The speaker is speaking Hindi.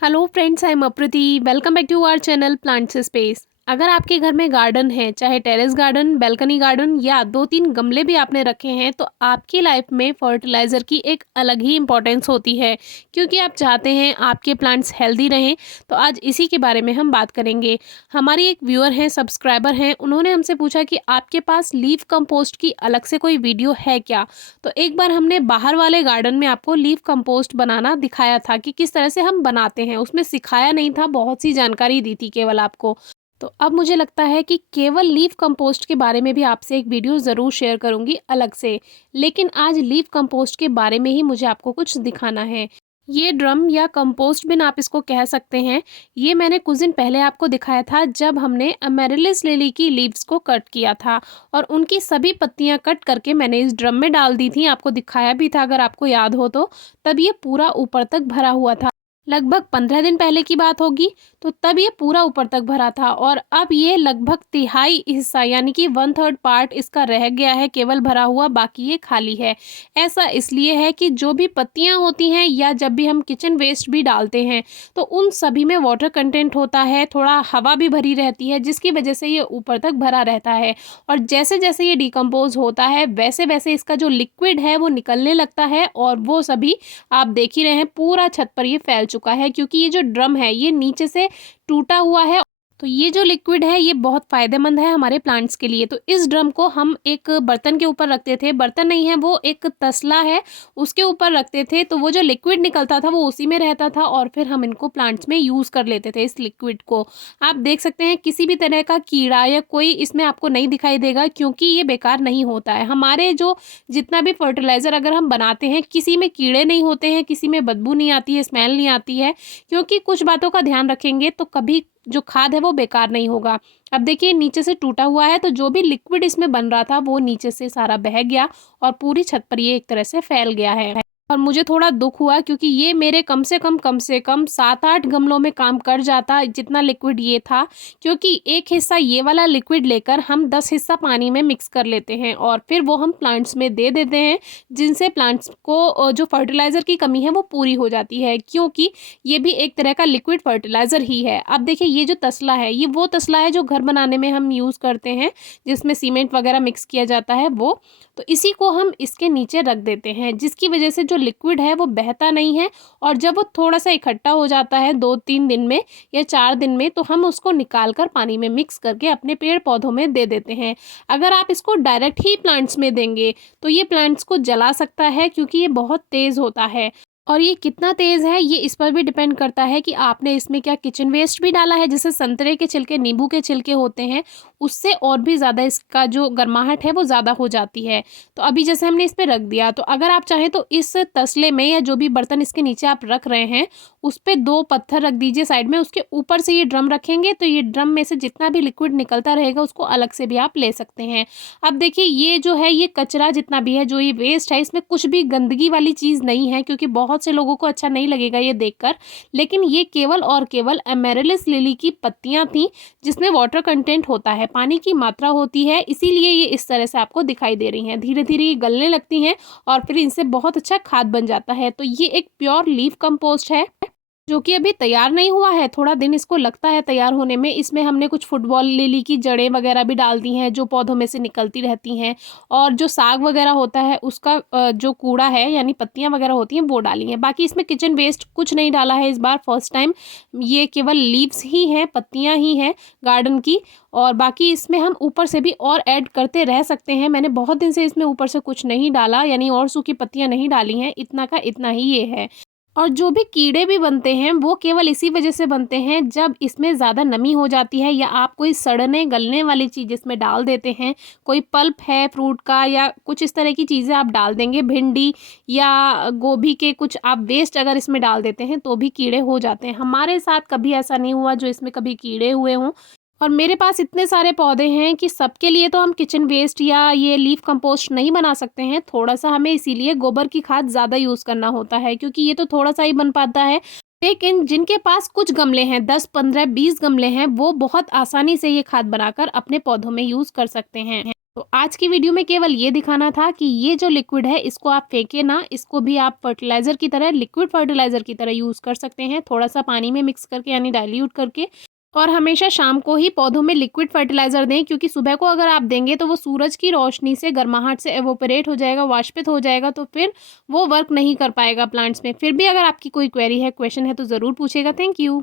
Hello friends, I am Aprati. Welcome back to our channel plants space. अगर आपके घर में गार्डन है, चाहे टेरेस गार्डन, बैल्कनी गार्डन या 2-3 गमले भी आपने रखे हैं, तो आपकी लाइफ में फर्टिलाइज़र की एक अलग ही इम्पोर्टेंस होती है, क्योंकि आप चाहते हैं आपके प्लांट्स हेल्दी रहें। तो आज इसी के बारे में हम बात करेंगे। हमारी एक व्यूअर हैं, सब्सक्राइबर हैं, उन्होंने हमसे पूछा कि आपके पास लीफ कंपोस्ट की अलग से कोई वीडियो है क्या। तो एक बार हमने बाहर वाले गार्डन में आपको लीफ कंपोस्ट बनाना दिखाया था कि किस तरह से हम बनाते हैं। उसमें सिखाया नहीं था, बहुत सी जानकारी दी थी केवल आपको। तो अब मुझे लगता है कि केवल लीफ कंपोस्ट के बारे में भी आपसे एक वीडियो ज़रूर शेयर करूंगी अलग से। लेकिन आज लीफ कंपोस्ट के बारे में ही मुझे आपको कुछ दिखाना है। ये ड्रम या कंपोस्ट बिन आप इसको कह सकते हैं। ये मैंने कुछ दिन पहले आपको दिखाया था, जब हमने अमेरिलिस लिली की लीव्स को कट किया था और उनकी सभी पत्तियां कट करके मैंने इस ड्रम में डाल दी थी। आपको दिखाया भी था, अगर आपको याद हो तो। तब ये पूरा ऊपर तक भरा हुआ था। लगभग 15 दिन पहले की बात होगी। तो तब ये पूरा ऊपर तक भरा था और अब ये लगभग तिहाई हिस्सा, यानी कि 1/3 पार्ट इसका रह गया है केवल भरा हुआ, बाकी ये खाली है। ऐसा इसलिए है कि जो भी पत्तियां होती हैं या जब भी हम किचन वेस्ट भी डालते हैं, तो उन सभी में वाटर कंटेंट होता है, थोड़ा हवा भी भरी रहती है, जिसकी वजह से ये ऊपर तक भरा रहता है। और जैसे जैसे ये डिकम्पोज होता है, वैसे वैसे इसका जो लिक्विड है वो निकलने लगता है और वो सभी आप देख ही रहे हैं, पूरा छत पर ये फैल चुका है, क्योंकि ये जो ड्रम है ये नीचे से टूटा हुआ है। तो ये जो लिक्विड है ये बहुत फ़ायदेमंद है हमारे प्लांट्स के लिए। तो इस ड्रम को हम एक बर्तन के ऊपर रखते थे, बर्तन नहीं है वो, एक तसला है, उसके ऊपर रखते थे। तो वो जो लिक्विड निकलता था वो उसी में रहता था और फिर हम इनको प्लांट्स में यूज़ कर लेते थे इस लिक्विड को। आप देख सकते हैं किसी भी तरह का कीड़ा या कोई इसमें आपको नहीं दिखाई देगा, क्योंकि ये बेकार नहीं होता है। हमारे जो जितना भी फर्टिलाइज़र अगर हम बनाते हैं, किसी में कीड़े नहीं होते हैं, किसी में बदबू नहीं आती है, स्मेल नहीं आती है, क्योंकि कुछ बातों का ध्यान रखेंगे तो कभी जो खाद है वो बेकार नहीं होगा। अब देखिए नीचे से टूटा हुआ है, तो जो भी लिक्विड इसमें बन रहा था वो नीचे से सारा बह गया और पूरी छत पर ये एक तरह से फैल गया है। और मुझे थोड़ा दुख हुआ, क्योंकि ये मेरे कम से कम 7-8 गमलों में काम कर जाता जितना लिक्विड ये था। क्योंकि एक हिस्सा ये वाला लिक्विड लेकर हम 10 हिस्सा पानी में मिक्स कर लेते हैं और फिर वो हम प्लांट्स में दे देते हैं, जिनसे प्लांट्स को जो फर्टिलाइज़र की कमी है वो पूरी हो जाती है, क्योंकि ये भी एक तरह का लिक्विड फर्टिलाइज़र ही है। अब देखिए ये जो तसला है, ये वो तसला है जो घर बनाने में हम यूज़ करते हैं, जिसमें सीमेंट वगैरह मिक्स किया जाता है वो। तो इसी को हम इसके नीचे रख देते हैं, जिसकी वजह से जो लिक्विड है वो बहता नहीं है। और जब वो थोड़ा सा इकट्ठा हो जाता है 2-3 दिन में या 4 दिन में, तो हम उसको निकाल कर पानी में मिक्स करके अपने पेड़ पौधों में दे देते हैं। अगर आप इसको डायरेक्ट ही प्लांट्स में देंगे तो ये प्लांट्स को जला सकता है, क्योंकि ये बहुत तेज़ होता है। और ये कितना तेज़ है ये इस पर भी डिपेंड करता है कि आपने इसमें क्या किचन वेस्ट भी डाला है, जैसे संतरे के छिलके, नींबू के छिलके होते हैं, उससे और भी ज़्यादा इसका जो गर्माहट है वो ज़्यादा हो जाती है। तो अभी जैसे हमने इस पे रख दिया, तो अगर आप चाहें तो इस तसले में या जो भी बर्तन इसके नीचे आप रख रहे हैं, उस पे 2 पत्थर रख दीजिए साइड में, उसके ऊपर से ये ड्रम रखेंगे तो ये ड्रम में से जितना भी लिक्विड निकलता रहेगा उसको अलग से भी आप ले सकते हैं। अब देखिए ये जो है, ये कचरा जितना भी है, जो ये वेस्ट है, इसमें कुछ भी गंदगी वाली चीज़ नहीं है, क्योंकि बहुत से लोगों को अच्छा नहीं लगेगा ये देखकर। लेकिन ये केवल और केवल एमेरिलिस लिली की पत्तियां थी, जिसमें वाटर कंटेंट होता है, पानी की मात्रा होती है, इसीलिए ये इस तरह से आपको दिखाई दे रही हैं। धीरे धीरे ये गलने लगती हैं और फिर इनसे बहुत अच्छा खाद बन जाता है। तो ये एक प्योर लीफ कंपोस्ट है, जो कि अभी तैयार नहीं हुआ है, थोड़ा दिन इसको लगता है तैयार होने में। इसमें हमने कुछ फुटबॉल लिली की जड़ें वगैरह भी डाल दी हैं, जो पौधों में से निकलती रहती हैं, और जो साग वगैरह होता है उसका जो कूड़ा है, यानी पत्तियां वगैरह होती हैं, वो डाली हैं। बाकी इसमें किचन वेस्ट कुछ नहीं डाला है इस बार, फर्स्ट टाइम। ये केवल लीव्स ही हैं, पत्तियां ही हैं गार्डन की। और बाकी इसमें हम ऊपर से भी और ऐड करते रह सकते हैं। मैंने बहुत दिन से इसमें ऊपर से कुछ नहीं डाला, यानी और सूखी पत्तियां नहीं डाली हैं, इतना का इतना ही ये है। और जो भी कीड़े भी बनते हैं वो केवल इसी वजह से बनते हैं, जब इसमें ज़्यादा नमी हो जाती है या आप कोई सड़ने गलने वाली चीज़ इसमें डाल देते हैं, कोई पल्प है फ्रूट का या कुछ इस तरह की चीज़ें आप डाल देंगे, भिंडी या गोभी के कुछ आप वेस्ट अगर इसमें डाल देते हैं, तो भी कीड़े हो जाते हैं। हमारे साथ कभी ऐसा नहीं हुआ जो इसमें कभी कीड़े हुए हों। और मेरे पास इतने सारे पौधे हैं कि सबके लिए तो हम किचन वेस्ट या ये लीफ कंपोस्ट नहीं बना सकते हैं। थोड़ा-सा हमें इसीलिए गोबर की खाद ज़्यादा यूज़ करना होता है, क्योंकि ये तो थोड़ा-सा ही बन पाता है। लेकिन जिनके पास कुछ गमले हैं, 10, 15, 20 गमले हैं, वो बहुत आसानी से ये खाद बनाकर अपने पौधों में यूज़ कर सकते हैं। तो आज की वीडियो में केवल ये दिखाना था कि ये जो लिक्विड है इसको आप फेंके ना, इसको भी आप फर्टिलाइज़र की तरह, लिक्विड फर्टिलाइज़र की तरह यूज़ कर सकते हैं, थोड़ा-सा पानी में मिक्स करके यानी डाइल्यूट करके। और हमेशा शाम को ही पौधों में लिक्विड फर्टिलाइज़र दें, क्योंकि सुबह को अगर आप देंगे तो वो सूरज की रोशनी से गर्माहट से एवोपरेट हो जाएगा, वाष्पित हो जाएगा, तो फिर वो वर्क नहीं कर पाएगा प्लांट्स में। फिर भी अगर आपकी कोई क्वेरी है, क्वेश्चन है तो ज़रूर पूछिएगा। Thank you.